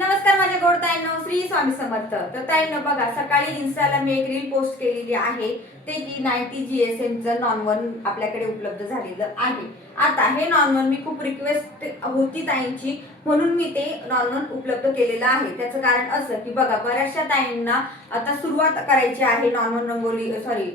नमस्कार माझ्या गोड ताईंनो, श्री स्वामी समर्थ. तर ताईंनो बघा, सकाळी इन्स्टाला मी एक रील पोस्ट केलेली आहे ते की 90 GSM चं नॉन-वन आपल्याकडे उपलब्ध झालेलं आहे. आता हे नॉन-वन मी खूप रिक्वेस्ट होती ताईंची, म्हणून मी ते नॉन-वन उपलब्ध केलेलं आहे. त्याचं कारण असं की बघा, बऱ्याचशा ताईंना आता सुरुवात करायची आहे नॉन-वन रंगोली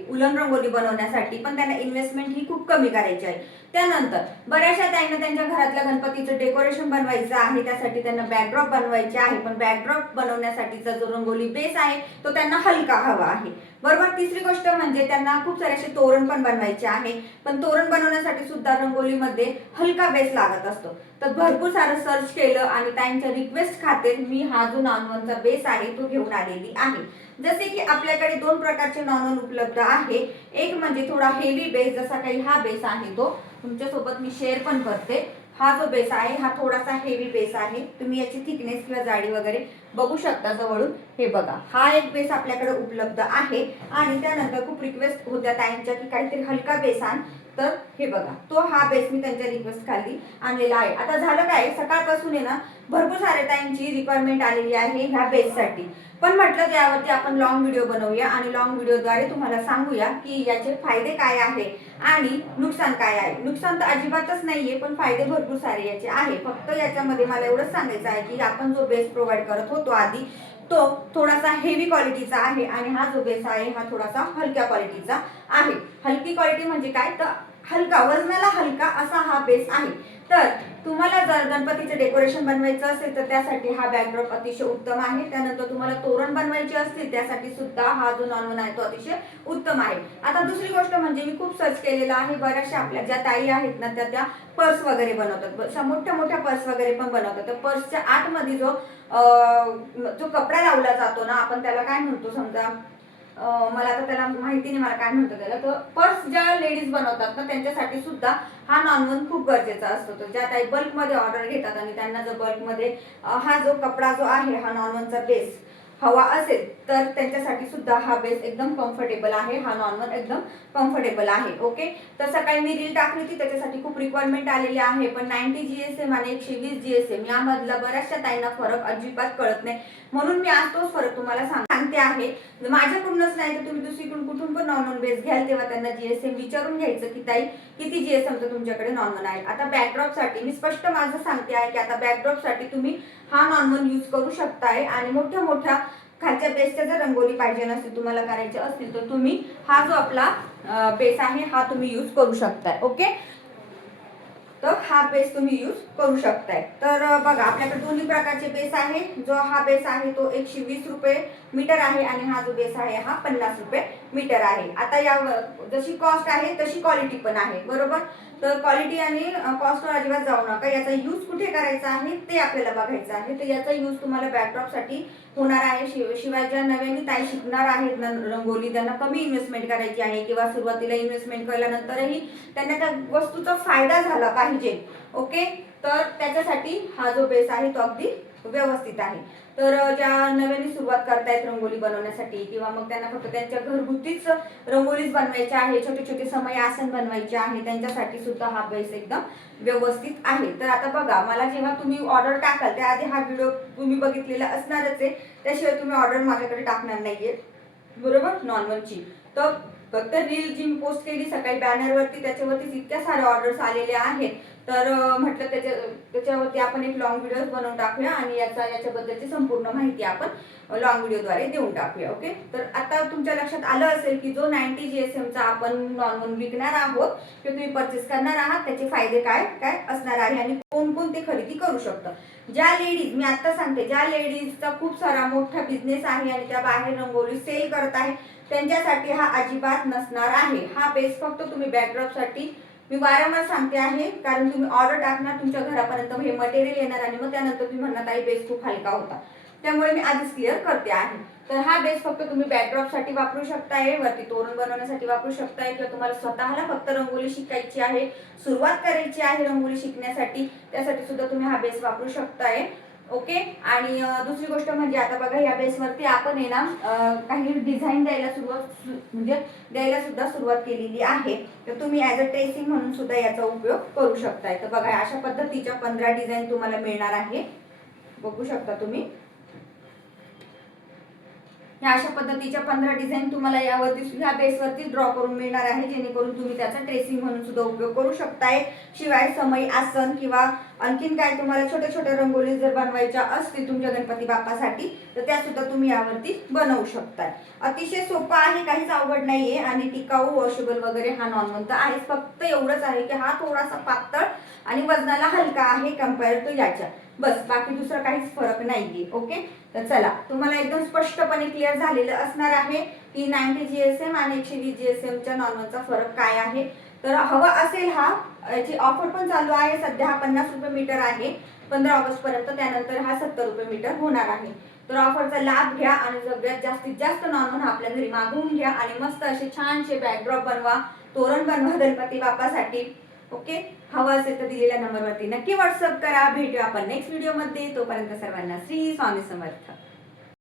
उलन रंगोली बनवण्यासाठी, पण त्यांना इन्व्हेस्टमेंट ही खूप कमी करायची आहे. त्यानंतर बऱ्याचशा ताईंना त्यांच्या घरातल्या गणपतीचं डेकोरेशन बनवायचं आहे, त्यासाठी त्यांना बॅकड्रॉप बनवायचे आहे, पण बॅकड्रॉप बनवण्यासाठीचा जो रंगोली बेस आहे तो त्यांना हलका हवा आहे, बरोबर. तिसरी गोष्ट म्हणजे त्यांना खूप सारे असे तोरण पण बनवायचे आहे, पण तोरण बनवण्यासाठी सुद्धा रंगोलीमध्ये हलका बेस लागत असतो. तर भरपूर सारं सर्च केलं आणि ताईंच्या रिक्वेस्ट खातीर मी हा जो नॉन-वनचा बेस आहे तो घेऊन आलेली आहे. जसे की आपल्याकडे दोन प्रकारचे नॉन-वन उपलब्ध आहे. एक म्हणजे थोडा हेवी बेस, जसा काही हा बेस आहे तो तुमच्यासोबत मी शेअर पण करते. हा जो बेस आहे हा थोडासा हेवी बेस आहे. तुम्ही याची थिकनेस किंवा जाडी वगैरे बघू शकता जवळून. हे बघा, हा एक बेस आपल्याकडे उपलब्ध आहे. आणि त्यानंतर खूप रिक्वेस्ट होत्या ताईंच्या की काहीतरी हलका बेस आण, तर हे बघा, तो हा बेस मी त्यांच्या रिक्वेस्ट खाली आणलेला आहे. आता झालं काय, सकाळपासून आहे ना भरपूर सारे ताईंची रिक्वायरमेंट आलेली आहे ह्या बेससाठी. पण म्हटलं त्यावरती आपण लॉंग व्हिडिओ बनवूया आणि लॉंग व्हिडिओद्वारे तुम्हाला सांगूया की याचे फायदे काय आहे आणि नुकसान काय आहे. नुकसान तर अजिबातच नाहीये, पण फायदे भरपूर सारे याचे आहे. फक्त याच्यामध्ये मला एवढंच सांगायचं आहे की आपण जो बेस प्रोव्हाइड करत होतो आधी, तो थोडासा हेवी क्वालिटीचा आहे आणि हा जो बेस आहे हा थोडासा हलक्या क्वालिटीचा आहे. हलकी क्वालिटी म्हणजे काय, तर हलका, वजनाला हलका असा हा बेस आहे. तर तुम्हाला जर गणपतीचे डेकोरेशन बनवायचं असेल तर त्यासाठी हा बॅकड्रॉप अतिशय उत्तम आहे. त्यानंतर तुम्हाला तोरण बनवायचे असतील त्यासाठी सुद्धा हा जो नॉन-वन आहे तो अतिशय उत्तम आहे. आता दुसरी गोष्ट म्हणजे मी खूप सर्च केलेला आहे. बऱ्याचशा आपल्या ज्या ताई आहेत ना त्या पर्स वगैरे बनवतात, मोठ्या मोठ्या पर्स वगैरे पण बनवतात. तर पर्सच्या आतमध्ये जो कपडा लावला जातो ना, आपण त्याला काय म्हणतो समजा, मला आता त्याला माहिती नाही मला काय म्हणतो त्याला. तर पर्स ज्या लेडीज बनवतात ना त्यांच्यासाठी सुद्धा हा नॉन-वन खूप गरजेचा असतो. तर ज्या काही बल्कमध्ये ऑर्डर घेतात आणि त्यांना जर बल्कमध्ये हा जो कपडा जो आहे हा नॉन-वनचा बेस हवा असेल तर त्यांच्यासाठी सुद्धा हा बेस एकदम कम्फर्टेबल आहे. हा नॉन-वन एकदम कम्फर्टेबल आहे. ओके. तर सकाळी मी रील टाकली होती, त्याच्यासाठी खूप रिक्वायरमेंट आलेली आहे. पण 90 GSM आणि 120 GSM यामधला बऱ्याचशा ताईंना फरक अजिबात कळत नाही, म्हणून मी आज तोच फरक तुम्हाला सांगते आहे. माझ्याकडूनच नाही तर तुम्ही दुसरीकडून कुठून पण नॉन-वन बेस घ्याल तेव्हा त्यांना GSM विचारून घ्यायचं की ताई किती GSM चं तुमच्याकडे नॉन-वन आहे. आता बॅकड्रॉप साठी मी स्पष्ट माझं सांगते आहे की आता बॅकड्रॉप साठी तुम्ही हा नॉन-वन यूज करू शकताय. आणि मोठ्या मोठ्या खालच्या बेसच्या जर रंगोली पाहिजे नसेल तुम्हाला करायचे असतील तर तुम्ही हा जो आपला बेस आहे हा तुम्ही यूज करू शकताय. ओके. तर हा बेस तुम्ही यूज करू शकताय. तर बघा, आपल्याकडे दोन्ही प्रकारचे बेस आहे. जो हा बेस आहे तो 120 रुपये मीटर आहे आणि हा जो बेस आहे हा 50 रुपये मीटर आहे. आता या जशी कॉस्ट आहे तशी क्वालिटी पण आहे, बरोबर. तर क्वालिटी आणि कॉस्टवर अजिबात जाऊ नका. याचा यूज कुठे करायचा आहे ते आपल्याला बघायचं आहे. तर याचा यूज तुम्हाला बॅकड्रॉप साठी होणार आहे. शिवाय ज्या नव्याने ताई शिकणार आहेत ना रंगोली, त्यांना कमी इन्व्हेस्टमेंट करायची आहे किंवा सुरुवातीला इन्व्हेस्टमेंट केल्यानंतरही त्यांना त्या वस्तूचा फायदा झाला पाहिजे. ओके. तर त्याच्यासाठी हा जो बेस आहे तो अगदी व्यवस्थित आहे. तर ज्या नव्याने सुरुवात करतायत रंगोली बनवण्यासाठी किंवा मग त्यांना फक्त त्यांच्या घरगुतीच रंगोलीच बनवायची आहे, छोटे छोटे समय आसन बनवायचे आहे, त्यांच्यासाठी सुद्धा हा बेस एकदम व्यवस्थित आहे. तर आता बघा, मला जेव्हा तुम्ही ऑर्डर टाकाल त्याआधी हा व्हिडिओ तुम्ही बघितलेला असणारच आहे, त्याशिवाय तुम्ही ऑर्डर माझ्याकडे टाकणार नाहीये, बरोबर, नॉन-वनची. तर फक्त रील जी मी पोस्ट केली सकाळी बॅनरवरती त्याच्यावरती इतक्या साऱ्या ऑर्डर्स आलेल्या आहेत. तर म्हटलं त्याच्यावरती आपण एक लॉंग व्हिडिओ बनवून टाकूया आणि याच्याबद्दलची संपूर्ण माहिती आपण लॉंग व्हिडिओद्वारे देऊन टाकूया. ओके. तर आता तुमच्या लक्षात आलं असेल की जो 90 GSM चा आपण नॉन-वन विकणार आहोत किंवा तुम्ही परचेस करणार आहात त्याचे फायदे काय काय असणार आहे आणि कोण कोण ते खरेदी करू शकतं. ज्या लेडीज, मी आता सांगते, ज्या लेडीजचा खूप सारा मोठा बिझनेस आहे आणि त्या बाहेर रंगोली सेल करत आहे त्यांच्यासाठी हा अजिबात नसणार आहे. हा बेस फक्त तुम्ही बॅकड्रॉप साठी, मी वारंवार सांगते आहे, कारण तुम्ही ऑर्डर टाकणार, तुमच्या घरापर्यंत हे मटेरियल येणार आणि मग त्यानंतर तुम्ही म्हणणार ताई बेस खूप हलका होता, त्यामुळे मी आधीच क्लिअर करते आहे. तर हा बेस फक्त तुम्ही बॅकड्रॉप साठी वापरू शकताय, वरती तोरण बनवण्यासाठी वापरू शकताय, किंवा तुम्हाला स्वतःला फक्त रंगोली शिकायची आहे, सुरुवात करायची आहे रंगोली शिकण्यासाठी, त्यासाठी सुद्धा तुम्ही हा बेस वापरू शकताय. ओके. आणि दुसरी गोष्ट म्हणजे आता बघा, या बेसवरती आपण आहे ना काही डिझाईन द्यायला सुद्धा सुरुवात केलेली आहे. तर तुम्ही ॲज अ ट्रेसिंग म्हणून सुद्धा याचा उपयोग करू शकताय. तर बघा, अशा पद्धतीच्या 15 डिझाईन तुम्हाला मिळणार आहे. बघू शकता तुम्ही. ह्या अशा पद्धतीच्या 15 डिझाईन तुम्हाला यावरती ह्या बेसवरती ड्रॉ करून मिळणार आहे, जेणेकरून तुम्ही त्याचा ट्रेसिंग म्हणून सुद्धा उपयोग करू शकताय. शिवाय समई आसन किंवा आणखीन काय तुम्हाला छोटे छोटे रंगोली जर बनवायच्या असतील तुमच्या गणपती बाप्पासाठी तर त्या सुद्धा तुम्ही यावरती बनवू शकताय. अतिशय सोपा आहे, काहीच अवघड नाहीये आणि टिकाऊ, वॉशेबल वगैरे हा नॉन तर आहेच. फक्त एवढंच आहे की हा थोडासा पातळ आणि वजनाला हलका आहे कम्पेअर टू याच्या, बस. बाकी दुसरा काहीच फरक नाहीये. ओके, तर चला तुम्हाला एकदम स्पष्टपणे क्लिअर झालेलं असणार आहे की 90 GSM आणि 120 GSM च्या नॉनचा फरक काय आहे. तर हवा असेल हा, याची ऑफर पण चालू आहे सध्या. हा 50 रुपये मीटर आहे 15 ऑगस्ट पर्यंत, त्यानंतर हा 70 रुपये मीटर होणार आहे. तर ऑफरचा लाभ घ्या आणि सगळ्यात जास्तीत जास्त नॉन आपल्या घरी मागवून घ्या आणि मस्त असे छानसे बॅकड्रॉप बनवा, तोरण बनवा गणपती बाप्पासाठी. ओके, हवं असेल तर दिलेल्या नंबरवरती नक्की व्हॉट्सअप करा. भेटूया आपण नेक्स्ट व्हिडिओमध्ये. तोपर्यंत सर्वांना श्री स्वामी समर्थ.